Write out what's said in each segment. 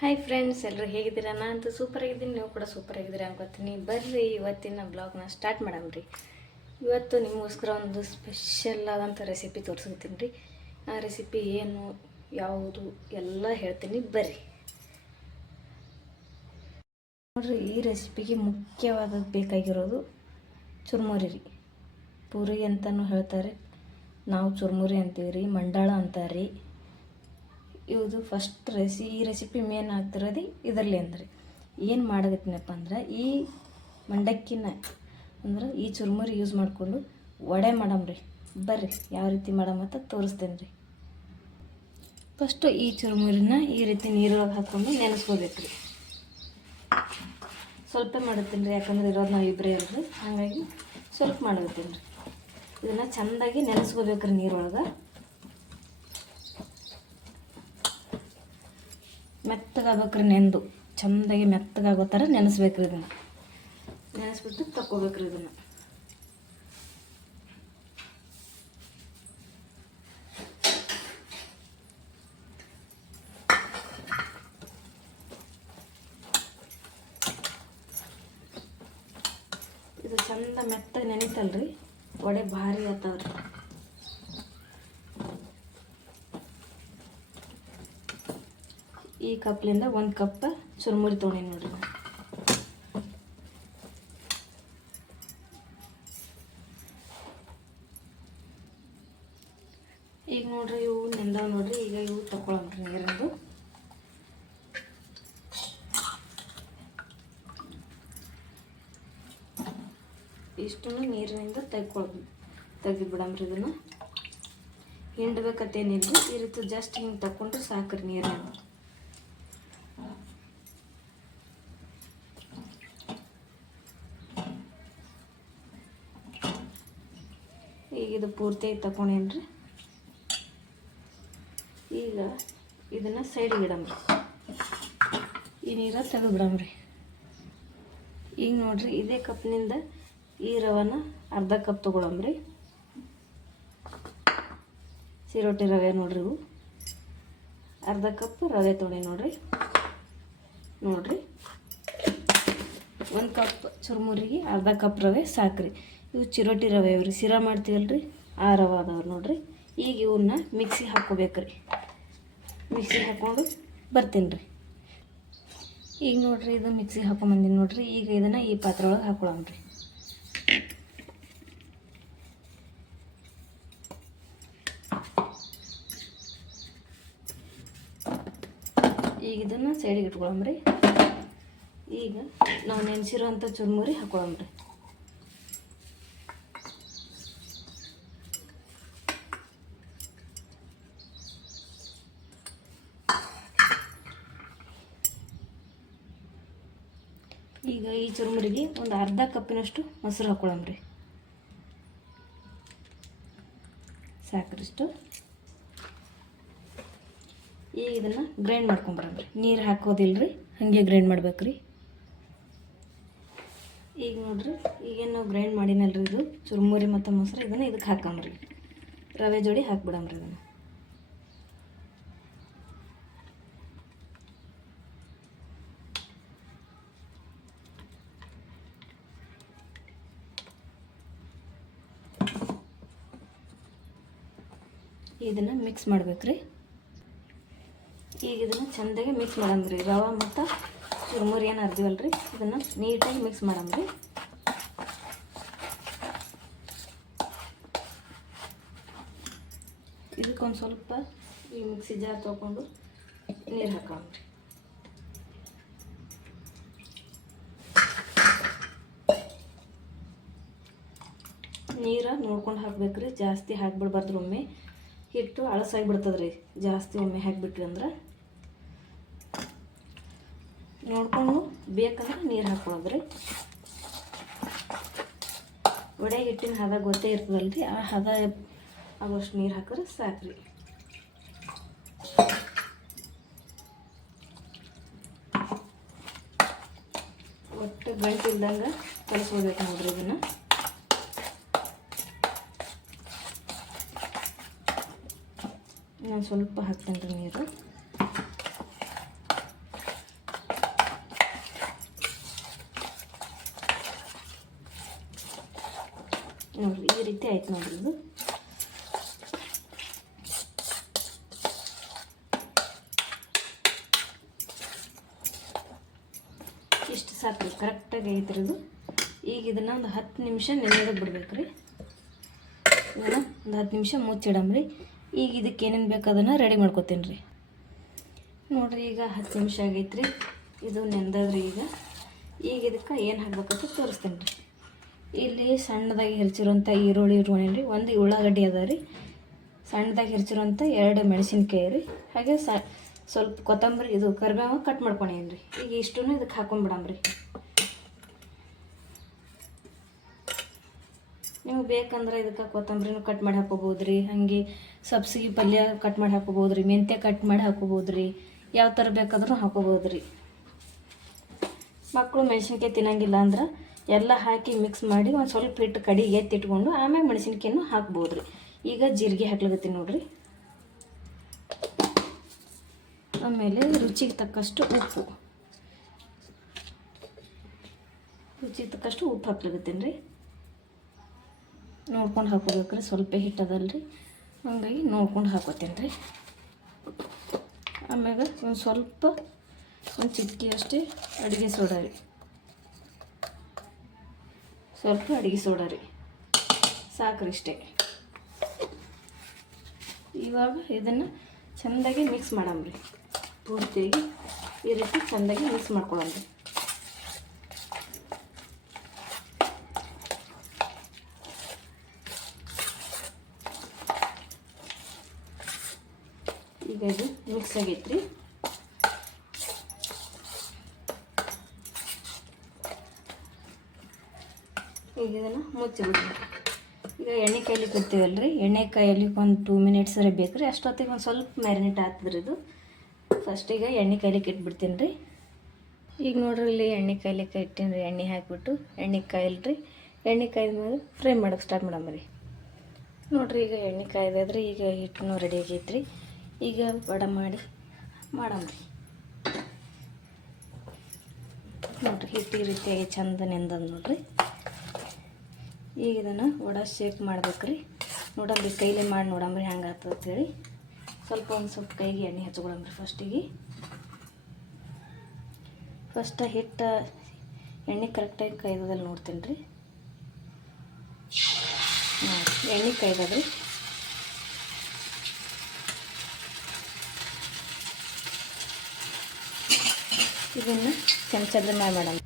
Hi friends, ಎಲ್ಲರೂ ಹೇಗಿದ್ದೀರಾ? ನಾನಂತೂ ಸೂಪರ್ ಆಗಿದ್ದೀನಿ, ನೀವು ಕೂಡ ಸೂಪರ್ ಆಗಿದ್ದೀರಾ ಅನ್ಕೋತೀನಿ. ಬರ್ರಿ ಇವತ್ತಿನ ಬ್ಲಾಗ್ನ ಸ್ಟಾರ್ಟ್ ಮಾಡಮ್ರಿ. ಇವತ್ತು ನಿಮಗೋಸ್ಕರ ಒಂದು ಸ್ಪೆಷಲ್ ಆದಂಥ ರೆಸಿಪಿ ತೋರಿಸ್ತೀನಿ ರೀ. ಆ ರೆಸಿಪಿ ಏನು, ಯಾವುದು ಎಲ್ಲ ಹೇಳ್ತೀನಿ, ಬರ್ರಿ ನೋಡ್ರಿ. ಈ ರೆಸಿಪಿಗೆ ಮುಖ್ಯವಾದದ್ದು ಬೇಕಾಗಿರೋದು ಚುರುಮುರಿ ರೀ. ಪೂರಿ ಅಂತಲೂ ಹೇಳ್ತಾರೆ, ನಾವು ಚುರುಮುರಿ ಅಂತೀವಿ ರೀ, ಮಂಡಾಳ ಅಂತಾರೆ ರೀ. ಇದು ಫಸ್ಟ್ ಈ ರೆಸಿಪಿ ಮೇನ್ ಆಗ್ತಿರೋದು ಇದರಲ್ಲಿ. ಅಂದರೆ ಏನು ಮಾಡಕತ್ತೀನಪ್ಪ ಅಂದ್ರೆ, ಈ ಮಂಡಕ್ಕಿನ ಅಂದ್ರೆ ಈ ಚುರುಮುರಿ ಯೂಸ್ ಮಾಡಿಕೊಂಡು ವಡೆ ಮಾಡಮ್ರಿ. ಬರ್ರಿ ಯಾವ ರೀತಿ ಮಾಡಮಂತ ತೋರಿಸ್ತೇನೆ ರೀ. ಫಸ್ಟು ಈ ಚುರುಮುರಿನ ಈ ರೀತಿ ನೀರೊಳಗೆ ಹಾಕ್ಕೊಂಡು ನೆನೆಸ್ಕೋಬೇಕು ರೀ. ಸ್ವಲ್ಪ ಮಾಡುತ್ತೀನಿ ರೀ, ಯಾಕಂದ್ರೆ ಇರೋದು ನಾವು ಇಬ್ಬರೇ ಇರೋದು, ಹಾಗಾಗಿ ಸ್ವಲ್ಪ ಮಾಡಕತ್ತೀನಿ ರೀ. ಇದನ್ನು ಚೆಂದಾಗಿ ನೆನೆಸ್ಕೋಬೇಕ್ರಿ ನೀರೊಳಗೆ. ಮೆತ್ತಗಾಗ್ಬೇಕ್ರಿ, ನೆಂದು ಚೆಂದಾಗಿ ಮೆತ್ತಗಾಗೋ ಥರ ನೆನೆಸ್ಬೇಕ್ರಿ. ಇದನ್ನು ನೆನೆಸ್ಬಿಟ್ಟು ತಗೋಬೇಕ್ರಿ. ಇದನ್ನು ಇದು ಚೆಂದ ಮೆತ್ತಗೆ ನೆನಿತಲ್ರಿ, ವಡೆ ಭಾರಿ ಆತಾವ್ರಿ. ಈ ಕಪ್ಲಿಂದ 1 ಕಪ್ ಚುರುಮುರಿ ತೊಗೊಂಡು ನೋಡ್ರಿ. ಈಗ ನೋಡ್ರಿ, ಇವು ನೆಂದಾವ ನೋಡ್ರಿ. ಈಗ ಇವು ತಗೊಳಮ್ರಿ ನೀರಿಂದು. ಇಷ್ಟನ್ನು ನೀರಿನಿಂದ ತೆಗೆದುಬಿಡಮ್ರಿ. ಇದನ್ನು ಹಿಂಡ್ಬೇಕತ್ತೇನಿಲ್ಲ, ಈ ರೀತಿ ಜಸ್ಟ್ ಹಿಂಗೆ ತಗೊಂಡ್ರೆ ಸಾಕ್ರಿ ನೀರನ್ನು. ಈಗ ಇದು ಪೂರ್ತಿಯಾಗಿ ತಗೊಂಡೇನ್ರಿ. ಈಗ ಇದನ್ನು ಸೈಡಿಗೆ ಇಡಮ್ರಿ, ಈ ನೀರ ತೆಗೆದುಬಿಡಮ್ರಿ. ಈಗ ನೋಡ್ರಿ, ಇದೇ ಕಪ್ನಿಂದ ಈ ರವಾನ ಅರ್ಧ ಕಪ್ ತೊಗೊಳಮ್ರಿ. ಸಿರೋಟಿ ರವೆ ನೋಡ್ರಿ, ಇವು ಅರ್ಧ ಕಪ್ ರವೆ ತೊಗೊಂಡು ನೋಡ್ರಿ. 1 ಕಪ್ ಚುರುಮುರಿಗೆ ಅರ್ಧ ಕಪ್ ರವೆ ಸಾಕ್ರಿ. ಇವು ಚಿರೋಟಿ ರವೆ ಅವ್ರಿ, ಸಿರಾ ಮಾಡ್ತೀವಲ್ರಿ, ಆ ರವೆ ಅದಾವ್ರಿ ನೋಡ್ರಿ. ಈಗ ಇವನ್ನ ಮಿಕ್ಸಿಗೆ ಹಾಕ್ಕೋಬೇಕ್ರಿ. ಮಿಕ್ಸಿಗೆ ಹಾಕ್ಕೊಂಡು ಬರ್ತೀನಿ ರೀ. ಈಗ ನೋಡ್ರಿ, ಇದು ಮಿಕ್ಸಿಗೆ ಹಾಕೊಂಬಂದಿನಿ ನೋಡ್ರಿ. ಈಗ ಇದನ್ನು ಈ ಪಾತ್ರೆ ಒಳಗೆ ಹಾಕ್ಕೊಳಮ್ರಿ. ಈಗ ಇದನ್ನು ಸೈಡಿಗೆ ಇಟ್ಕೊಳಮ್ರಿ. ಈಗ ನಾವು ನೆನೆಸಿರೋಂಥ ಚುರುಮುರಿ ಹಾಕ್ಕೊಳಮ್ರಿ. ಈಗ ಈ ಚುರುಮುರಿಗೆ ಒಂದು ಅರ್ಧ ಕಪ್ಪಿನಷ್ಟು ಮೊಸರು ಹಾಕ್ಕೊಳಮ್ರಿ. ಸಾಕ್ರಿಷ್ಟು. ಈಗ ಇದನ್ನು ಗ್ರೈಂಡ್ ಮಾಡ್ಕೊಂಬರಮ್ರಿ. ನೀರು ಹಾಕೋದಿಲ್ರಿ, ಹಾಗೆ ಗ್ರೈಂಡ್ ಮಾಡ್ಬೇಕ್ರಿ. ಈಗ ನೋಡ್ರಿ, ಈಗೇನು ನಾವು ಗ್ರೈಂಡ್ ಮಾಡಿನಲ್ರಿ, ಇದು ಚುರುಮುರಿ ಮತ್ತು ಮೊಸರು, ಇದನ್ನು ಇದಕ್ಕೆ ಹಾಕಮ್ರಿ. ರವೆ ಜೋಡಿ ಹಾಕ್ಬಿಡಮ್ರಿ. ಇದನ್ನು ಇದನ್ನು ಮಿಕ್ಸ್ ಮಾಡ್ಬೇಕ್ರಿ. ಈಗ ಇದನ್ನು ಚೆಂದಾಗಿ ಮಿಕ್ಸ್ ಮಾಡಮ್ರಿ. ರವೆ ಮತ್ತು ಚುರುಮುರಿ ಏನು ಅರ್ದಿವಲ್ರಿ, ಇದನ್ನು ನೀಟಾಗಿ ಮಿಕ್ಸ್ ಮಾಡಮ್ರಿ. ಇದಕ್ಕೊಂದು ಸ್ವಲ್ಪ ಈ ಮಿಕ್ಸಿ ಜಾರ್ ತೊಗೊಂಡು ನೀರು ಹಾಕಮ್ರಿ. ನೀರು ನೋಡ್ಕೊಂಡು ಹಾಕ್ಬೇಕ್ರಿ, ಜಾಸ್ತಿ ಹಾಕ್ಬಿಡ್ಬಾರ್ದು. ಒಮ್ಮೆ ಹಿಟ್ಟು ಅಳಸಾಗಿ ಬಿಡ್ತದ್ರಿ, ಜಾಸ್ತಿ ಒಮ್ಮೆ ಹಾಕಿಬಿಟ್ರಿ ಅಂದ್ರೆ. ನೋಡ್ಕೊಂಡು ಬೇಕಂದ್ರೆ ನೀರು ಹಾಕ್ಕೊಳ್ಳೋದ್ರಿ. ವಡೆ ಹಿಟ್ಟಿನ ಹದ ಗೊತ್ತೇ ಇರ್ತದಲ್ರಿ, ಆ ಹದ ಆಗೋಷ್ಟು ನೀರು ಹಾಕಿದ್ರೆ ಸಾಕ್ರಿ. ಒಟ್ಟು ಗಂಟಿಲ್ದಂಗೆ ಕಲಿಸ್ಕೋಬೇಕು ನೋಡ್ರಿ. ಇದನ್ನು ನಾನು ಸ್ವಲ್ಪ ಹಾಕ್ತೇನೆ ರೀ ನೀರು. ರೀತಿ ಆಯ್ತು ನೋಡ್ರಿ ಇದು. ಇಷ್ಟು ಸಾಕು ರೀ, ಕರೆಕ್ಟಾಗಿ ಐತ್ರಿ ಇದು. ಈಗ ಇದನ್ನು ಒಂದು 10 ನಿಮಿಷ ನೆನೆಯೋದಕ್ಕೆ ಬಿಡ್ಬೇಕು ರೀ. ಇದನ್ನು ಒಂದು 10 ನಿಮಿಷ ಮುಚ್ಚಿಡಮ್ರಿ. ಈಗ ಇದಕ್ಕೆ ಏನೇನು ಬೇಕು ಅದನ್ನು ರೆಡಿ ಮಾಡ್ಕೊತೀನಿ ರೀ. ನೋಡಿರಿ ಈಗ 10 ನಿಮಿಷ ಆಗೈತ್ರಿ, ಇದು ನೆಂದದ್ರಿ. ಈಗ ಇದಕ್ಕೆ ಏನು ಹಾಕ್ಬೇಕಂತ ತೋರಿಸ್ತೀನಿ ರೀ. ಇಲ್ಲಿ ಸಣ್ಣದಾಗಿ ಹೆಚ್ಚಿರುವಂಥ ಈರುಳ್ಳಿ ಇಟ್ಕೊಂಡೇನಿ ರೀ, ಒಂದು ಉಳ್ಳಾಗಡ್ಡಿ ಅದ ರೀ, ಸಣ್ಣದಾಗಿ ಹೆಚ್ಚಿರುವಂಥ 2 ಮೆಣಸಿನ್ಕಾಯಿ ರೀ, ಹಾಗೆ ಸ್ವಲ್ಪ ಕೊತ್ತಂಬರಿ ಇದು ಕರಿಬೇವು ಕಟ್ ಮಾಡ್ಕೊಂಡೇನಿ ರೀ. ಈಗ ಇಷ್ಟೂ ಇದಕ್ಕೆ ಹಾಕೊಂಡ್ಬಿಡಮ್ರಿ. ನೀವು ಬೇಕಂದ್ರೆ ಇದಕ್ಕೆ ಕೊತ್ತಂಬರಿನೂ ಕಟ್ ಮಾಡಿ ಹಾಕೋಬೋದು ರೀ, ಹಾಗೆ ಸಬ್ಸಿಗೆ ಪಲ್ಯ ಕಟ್ ಮಾಡಿ ಹಾಕೋಬೋದು ರೀ, ಮೆಂತ್ಯ ಕಟ್ ಮಾಡಿ ಹಾಕೋಬೋದು ರೀ, ಯಾವ ಥರ ಬೇಕಾದ್ರೂ ಹಾಕೋಬೋದು ರೀ. ಮಕ್ಕಳು ಮೆಣಸಿನ್ಕಾಯಿ ತಿನ್ನಂಗಿಲ್ಲ ಅಂದ್ರೆ ಎಲ್ಲ ಹಾಕಿ ಮಿಕ್ಸ್ ಮಾಡಿ ಒಂದು ಸ್ವಲ್ಪ ಹಿಟ್ಟು ಕಡಿಗೆ ಎತ್ತಿಟ್ಕೊಂಡು ಆಮೇಲೆ ಮೆಣಸಿನ್ಕಾಯಿನೂ ಹಾಕ್ಬೋದು ರೀ. ಈಗ ಜೀರಿಗೆ ಹಾಕ್ಲಾಗತ್ತೀನಿ ನೋಡಿರಿ. ಆಮೇಲೆ ರುಚಿಗೆ ತಕ್ಕಷ್ಟು ಉಪ್ಪು, ಹಾಕ್ಲಾಗತ್ತೀನಿ ರೀ. ನೋಡ್ಕೊಂಡು ಹಾಕೋಬೇಕ್ರಿ, ಸ್ವಲ್ಪ ಹಿಟ್ಟದಲ್ರಿ, ಹಂಗಾಗಿ ನೋಡ್ಕೊಂಡು ಹಾಕೋತೀನಿ ರೀ. ಆಮ್ಯಾಗ ಒಂದು ಚಿಟಕಿ ಅಷ್ಟೇ ಅಡುಗೆ ಸೋಡಾ ರೀ, ಸ್ವಲ್ಪ ಅಡುಗೆ ಸೋಡಾ ರೀ, ಸಾಕ್ರಿ ಇಷ್ಟೇ. ಇವಾಗ ಇದನ್ನು ಚೆಂದಾಗಿ ಮಿಕ್ಸ್ ಮಾಡಮ್ರಿ. ಪೂರ್ತಿಯಾಗಿ ಈ ರೀತಿ ಚೆಂದಾಗಿ ಮಿಕ್ಸ್ ಮಾಡ್ಕೊಳ್ಳಮ್ರಿ. ಈಗ ಇದು ಮಿಕ್ಸ್ ಆಗೈತ್ರಿ. ಈಗ ಇದನ್ನು ಮುಚ್ಚಿಬಿಡ್ರಿ. ಈಗ ಎಣ್ಣೆ ಕಾಯ್ಲಿಕ್ಕೆ ಇರ್ತೀವಲ್ರಿ, ಎಣ್ಣೆ ಕಾಯ್ಲಿಕ್ಕೆ ಒಂದು 2 ಮಿನಿಟ್ಸ್ ಬೇಕು ರೀ. ಅಷ್ಟೊತ್ತಿಗೆ ಒಂದು ಸ್ವಲ್ಪ ಮ್ಯಾರಿನೇಟ್ ಆಗ್ತದ್ರಿ ಇದು. ಫಸ್ಟಿಗೆ ಎಣ್ಣೆ ಕಾಯ್ಲಿಕ್ಕೆ ಇಟ್ಬಿಡ್ತೀನಿ ರೀ. ಈಗ ನೋಡ್ರಿ ಇಲ್ಲಿ ಎಣ್ಣೆ ಕಾಯ್ಲಿಕ್ಕೆ ಇಟ್ಟೀನಿ ರೀ. ಎಣ್ಣೆ ಹಾಕಿಬಿಟ್ಟು ಎಣ್ಣೆ ಕಾಯಿಲ್ರಿ. ಎಣ್ಣೆ ಕಾಯ್ದ ಮೇಲೆ ಫ್ರೈ ಮಾಡೋಕ್ಕೆ ಸ್ಟಾರ್ಟ್ ಮಾಡಮ್ರಿ. ನೋಡಿರಿ ಈಗ ಎಣ್ಣೆ ಕಾಯ್ದಾದ್ರೆ ಈಗ ಹಿಟ್ಟು ರೆಡಿ ಆಗೈತ್ರಿ. ಈಗ ವಡೆ ಮಾಡಮ್ರಿ. ನೋಡಿರಿ ಹಿಟ್ಟು ಈ ರೀತಿಯಾಗಿ ಚಂದ ನೆಂದದ ನೋಡ್ರಿ. ಈಗ ಇದನ್ನು ವಡೆ ಶೇಪ್ ಮಾಡ್ಬೇಕ್ರಿ. ನೋಡಮ್ರಿ, ಕೈಲಿ ಮಾಡಿ ನೋಡಮ್ರಿ ಹೆಂಗೆ ಆಗ್ತದೆ ಅಂತೇಳಿ. ಒಂದು ಸ್ವಲ್ಪ ಕೈಗೆ ಎಣ್ಣೆ ಹಚ್ಕೊಳಮ್ರಿ. ಫಸ್ಟ್ ಹಿಟ್ಟು ಎಣ್ಣೆ ಕರೆಕ್ಟಾಗಿ ಕಾಯ್ದದಲ್ಲಿ ನೋಡ್ತೀನಿ ರೀ. ಎಣ್ಣೆ ಕಾಯ್ದದ್ರಿ. ಇದನ್ನು ಚಮಚದ ಮೇಲೆ ಮಾಡಮ್.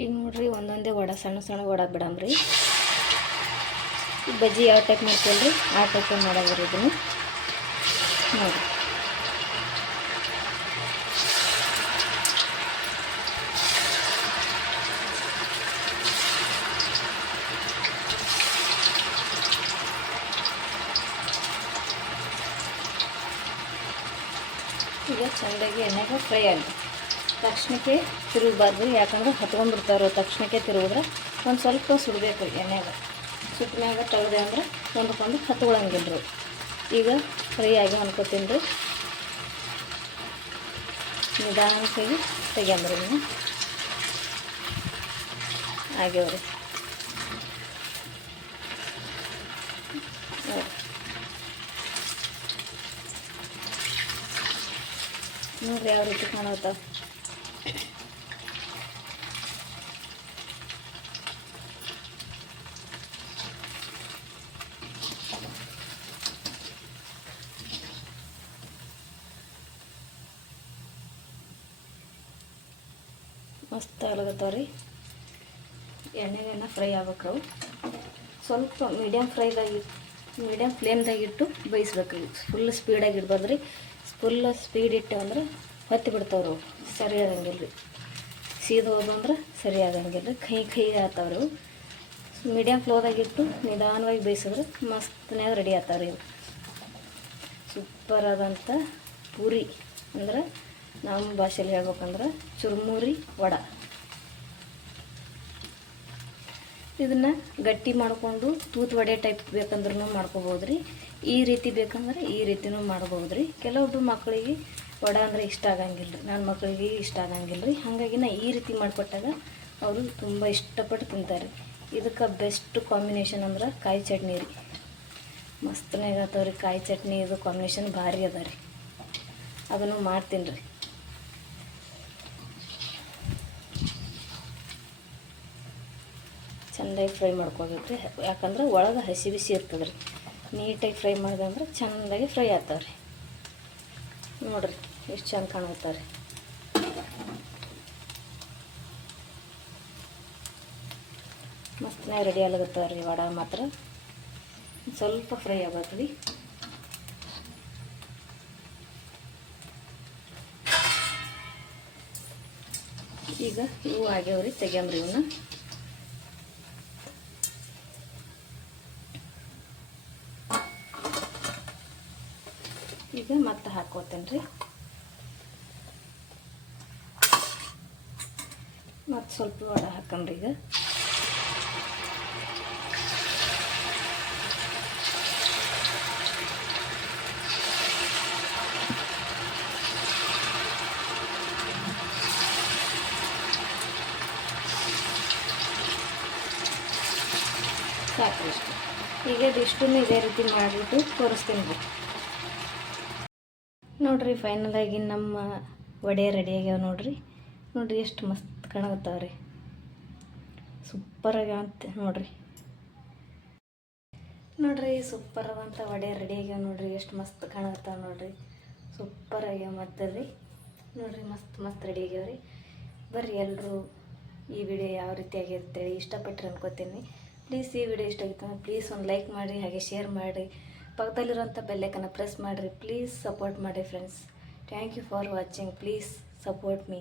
ಈಗ ನೋಡ್ರಿ ಒಂದೊಂದೇ ವಡೆ ಸಣ್ಣ ವಡೆ ಬಿಡಮ್ರಿ. ಬಜ್ಜಿ ಯಾವ ಟೈಪ್ ಮಾಡ್ತೀವಲ್ರಿ ಆ ಟೈಪ್ ಮಾಡೋದ್ರಿ ಇದನ್ನು ನೋಡಿ. ಈಗ ಚೆಂದಾಗಿ ಎಣ್ಣೆಗೆ ಫ್ರೈ ಆಗಿ ತಕ್ಷಣಕ್ಕೆ ತಿರುಗಬಾರ್ದು, ಯಾಕಂದ್ರೆ ಹತ್ಕೊಂಡ್ಬಿಡ್ತಾರೋ. ತಕ್ಷಣಕ್ಕೆ ತಿರುಗಿದ್ರೆ ಒಂದು ಸ್ವಲ್ಪ ಸುಡಬೇಕು ಎಣ್ಣೆಗೆ. ಸುಟ್ಟ ಮ್ಯಾಗ ತೆಗ್ದೆ ಅಂದ್ರೆ ಒಂದಕ್ಕೊಂದು ಹತ್ಕೊಳಂಗಿಲ್ಲ ರೀ. ಈಗ ಫ್ರೈ ಆಗಿ ಅನ್ಕೋತೀನಿ ರೀ. ನಿಧಾನಕ್ಕಾಗಿ ತೆಗ್ಯಂಬ್ರಿ ನೀವು ಆಗ್ಯಾವ್ರಿ. ನೋಡ್ರಿ ಯಾವ ರೀತಿ ಕಾಣುತ್ತಾವ. ಮಸ್ತ್ ಆಗ್ಲತ್ತಾವ ರೀ. ಎಣ್ಣೆನ ಫ್ರೈ ಆಗ್ಬೇಕು. ಸ್ವಲ್ಪ ಮೀಡಿಯಮ್ ಫ್ಲೇಮ್ದಾಗಿಟ್ಟು ಬೇಯಿಸ್ಬೇಕು. ಫುಲ್ ಸ್ಪೀಡಾಗಿ ಇಡ್ಬಾರ್ದು ರೀ. ಫುಲ್ ಸ್ಪೀಡ್ ಇಟ್ಟು ಅಂದ್ರೆ ಹೊತ್ತಿ ಬಿಡ್ತಾವ್ರು, ಸರಿ ಆಗಂಗಿಲ್ಲ ರೀ. ಸೀದ ಹೋದು ಅಂದ್ರೆ ಸರಿ ಆಗಂಗಿಲ್ಲ ರೀ. ಕೈ ಆಗ್ತಾವ್ರಿ. ಮೀಡಿಯಮ್ ಫ್ಲೋದಾಗಿಟ್ಟು ನಿಧಾನವಾಗಿ ಬೇಯಿಸಿದ್ರೆ ಮಸ್ತನಾಗ ರೆಡಿ ಆಗ್ತಾವ್ರಿ. ಇವು ಸೂಪರ್ ಆದಂಥ ಪೂರಿ ಅಂದ್ರೆ ನಮ್ಮ ಭಾಷೆಯಲ್ಲಿ ಹೇಳ್ಬೇಕಂದ್ರೆ ಚುರುಮುರಿ ವಡೆ. ಇದನ್ನು ಗಟ್ಟಿ ಮಾಡಿಕೊಂಡು ತೂತು ವಡೆ ಟೈಪ್ ಬೇಕಂದ್ರೂ ಮಾಡ್ಕೋಬೋದು ರೀ. ಈ ರೀತಿ ಬೇಕಂದ್ರೆ ಈ ರೀತಿನೂ ಮಾಡ್ಬೋದು ರೀ. ಕೆಲವೊಬ್ಬರು ಮಕ್ಕಳಿಗೆ ವಡೆ ಅಂದರೆ ಇಷ್ಟ ಆಗಂಗಿಲ್ಲ ರೀ. ನನ್ನ ಮಕ್ಕಳಿಗೆ ಇಷ್ಟ ಆಗಂಗಿಲ್ಲ ರೀ. ಹಾಗಾಗಿ ನಾ ಈ ರೀತಿ ಮಾಡಿಕೊಟ್ಟಾಗ ಅವರು ತುಂಬ ಇಷ್ಟಪಟ್ಟು ತಿಂತಾರೆ. ಇದಕ್ಕೆ ಬೆಸ್ಟ್ ಕಾಂಬಿನೇಷನ್ ಅಂದ್ರೆ ಕಾಯಿ ಚಟ್ನಿ ರೀ. ಮಸ್ತನಾಗ ಆಗ್ತಾವ್ರಿ ಕಾಯಿ ಚಟ್ನಿ. ಇದು ಕಾಂಬಿನೇಷನ್ ಭಾರಿ ಅದ ರೀ. ಅದನ್ನು ಮಾಡ್ತೀನಿ ರೀ. ಚೆಂದಾಗಿ ಫ್ರೈ ಮಾಡ್ಕೋಬೇಕು ರೀ, ಯಾಕಂದ್ರೆ ಒಳಗೆ ಹಸಿ ಬಿಸಿ ಇರ್ತದೆ ರೀ. ನೀಟಾಗಿ ಫ್ರೈ ಮಾಡಿದಂದ್ರೆ ಚೆಂದಾಗಿ ಫ್ರೈ ಆಗ್ತಾವೆ ರೀ. ನೋಡಿರಿ ಎಷ್ಟು ಚೆಂದ ಕಾಣುತ್ತಾರೆ. ಮಸ್ತನಾಗಿ ರೆಡಿ ಆಗ್ಲತ್ತವ ರೀ. ವಡ ಮಾತ್ರ ಸ್ವಲ್ಪ ಫ್ರೈ ಆಗತ್ತೆ ರೀ. ಈಗ ಇವು ಆಗ್ಯಾವ್ರಿ, ತೆಗ್ಯಂಬ್ರಿ ಇವನ್ನ. ಈಗ ಮತ್ತೆ ಹಾಕೋತೇನೆ ರೀ. ಮತ್ತು ಸ್ವಲ್ಪ ವಡ ಹಾಕಂಬ್ರಿ. ಈಗ ಸಾಕು ಇಷ್ಟು. ಈಗ ಇದಿಷ್ಟನ್ನು ಇದೇ ರೀತಿ ಮಾಡಿಬಿಟ್ಟು ತೋರಿಸ್ತೀನಿ ರೀ. ನೋಡಿರಿ ಫೈನಲಾಗಿ ನಮ್ಮ ವಡೆ ರೆಡಿ ಆಗ್ಯಾವ ನೋಡಿರಿ. ನೋಡಿರಿ ಎಷ್ಟು ಮಸ್ತ್ ಕಾಣಕತ್ತಾವ್ರಿ. ಸೂಪರ್ ಆಗ್ಯಾವಂತೆ ನೋಡಿರಿ. ನೋಡಿರಿ ಸೂಪರ್ ಅದಂತ ವಡೆ ರೆಡಿ ಆಗ್ಯಾವ ನೋಡಿರಿ. ಎಷ್ಟು ಮಸ್ತ್ ಕಾಣಕತ್ತಾವ ನೋಡಿರಿ. ಸೂಪರ್ ಆಗ್ಯಾವ ಮತ್ತಲ್ಲಿ ನೋಡಿರಿ. ಮಸ್ತ್ ಮಸ್ತ್ ರೆಡಿ ಆಗ್ಯಾವ್ರಿ. ಬರ್ರಿ ಎಲ್ಲರೂ ಈ ವಿಡಿಯೋ ಯಾವ ರೀತಿ ಆಗಿರ್ತೇಳಿ ಇಷ್ಟಪಟ್ಟರೆ ಅನ್ಕೋತೀನಿ. ಪ್ಲೀಸ್ ಈ ವಿಡಿಯೋ ಇಷ್ಟ ಆಗಿತ್ತು ಅಂದರೆ ಪ್ಲೀಸ್ ಒಂದು ಲೈಕ್ ಮಾಡಿರಿ, ಹಾಗೆ ಶೇರ್ ಮಾಡಿರಿ. ಪಕ್ಕದಲ್ಲಿರೋಂಥ ಬೆಲ್ಲೈಕನ್ನ ಪ್ರೆಸ್ ಮಾಡಿರಿ. ಪ್ಲೀಸ್ ಸಪೋರ್ಟ್ ಮಾಡಿರಿ friends. Thank you for watching. Please support me.